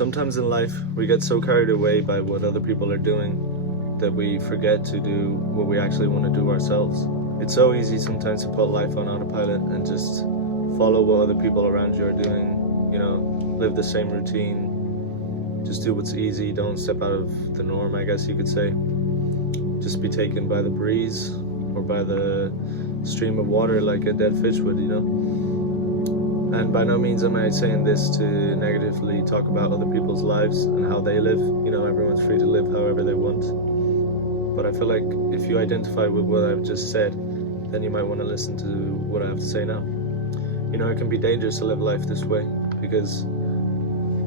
Sometimes in life, we get so carried away by what other people are doing that we forget to do what we actually want to do ourselves. It's so easy sometimes to put life on autopilot and just follow what other people around you are doing, live the same routine, just do what's easy, don't step out of the norm, I guess you could say. Just be taken by the breeze or by the stream of water like a dead fish would, And by no means am I saying this to negatively talk about other people's lives and how they live. Everyone's free to live however they want. But I feel like if you identify with what I've just said, then you might want to listen to what I have to say now. It can be dangerous to live life this way, because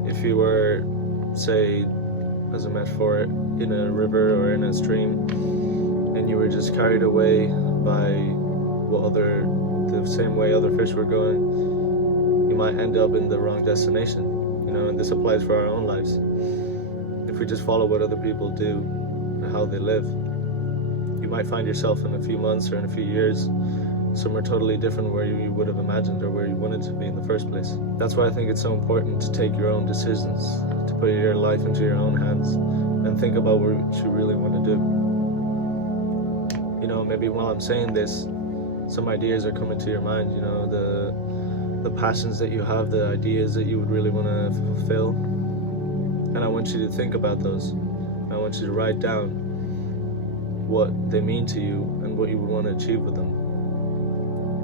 if you were, say, as a metaphor, in a river or in a stream, and you were just carried away by the same way other fish were going, you might end up in the wrong destination, and this applies for our own lives. If we just follow what other people do and how they live, you might find yourself in a few months or in a few years somewhere totally different where you would have imagined or where you wanted to be in the first place. That's why I think it's so important to take your own decisions, to put your life into your own hands and think about what you really want to do. Maybe while I'm saying this, some ideas are coming to your mind, the passions that you have, the ideas that you would really want to fulfill. And I want you to think about those. I want you to write down what they mean to you and what you would want to achieve with them.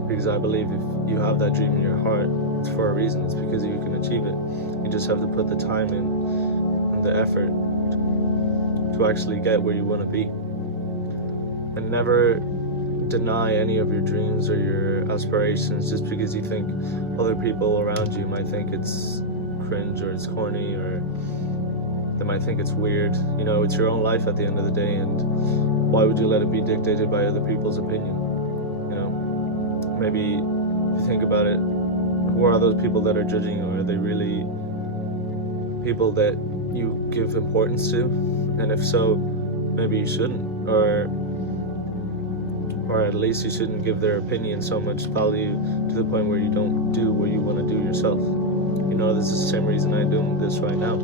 Because I believe if you have that dream in your heart, it's for a reason. It's because you can achieve it. You just have to put the time in and the effort to actually get where you want to be. And never deny any of your dreams or your aspirations just because you think other people around you might think it's cringe or it's corny, or they might think it's weird. It's your own life at the end of the day, and why would you let it be dictated by other people's opinion? Maybe if you think about it, who are those people that are judging you? Are they really people that you give importance to? And if so, maybe you shouldn't, or at least you shouldn't give their opinion so much value to the point where you don't do what you want to do yourself. This is the same reason I'm doing this right now,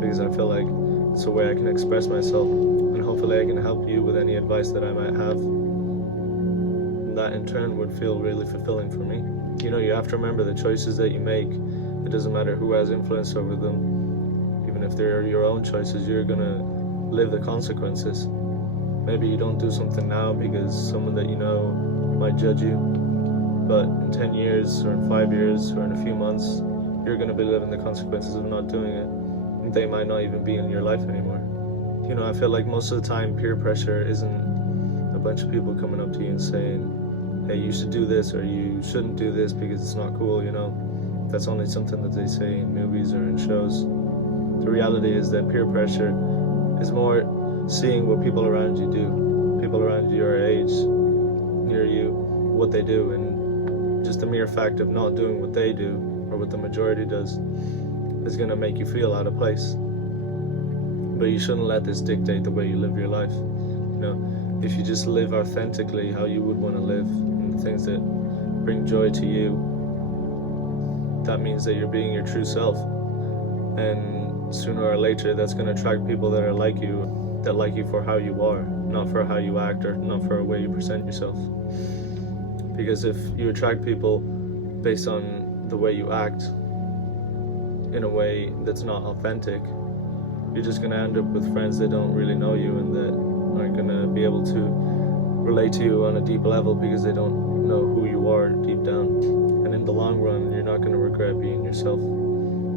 because I feel like it's a way I can express myself, and hopefully I can help you with any advice that I might have. And that in turn would feel really fulfilling for me. You have to remember the choices that you make, it doesn't matter who has influence over them. Even if they're your own choices, you're gonna live the consequences. Maybe you don't do something now because someone that you know might judge you, but in 10 years or in 5 years or in a few months, you're going to be living the consequences of not doing it. And they might not even be in your life anymore. I feel like most of the time peer pressure isn't a bunch of people coming up to you and saying, hey, you should do this or you shouldn't do this because it's not cool, That's only something that they say in movies or in shows. The reality is that peer pressure is more seeing what people around you do, people around your age, near you, what they do, and just the mere fact of not doing what they do or what the majority does is going to make you feel out of place. But you shouldn't let this dictate the way you live your life. If you just live authentically how you would want to live, and the things that bring joy to you, that means that you're being your true self. And sooner or later, that's going to attract people that are like you, that like you for how you are, not for how you act or not for a way you present yourself. Because if you attract people based on the way you act in a way that's not authentic, you're just going to end up with friends that don't really know you and that aren't going to be able to relate to you on a deep level because they don't know who you are deep down. And in the long run, you're not going to regret being yourself,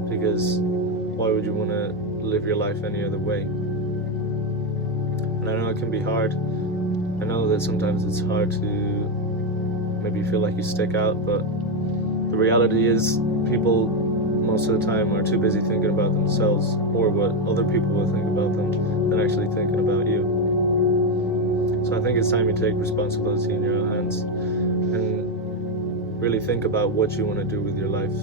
because why would you want to live your life any other way? And I know it can be hard. I know that sometimes it's hard to maybe feel like you stick out, but the reality is people most of the time are too busy thinking about themselves or what other people will think about them than actually thinking about you. So I think it's time you take responsibility in your own hands and really think about what you want to do with your life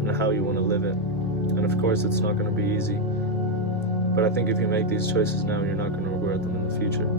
and how you want to live it. And of course, it's not going to be easy. But I think if you make these choices now, you're not going to regret them in the future.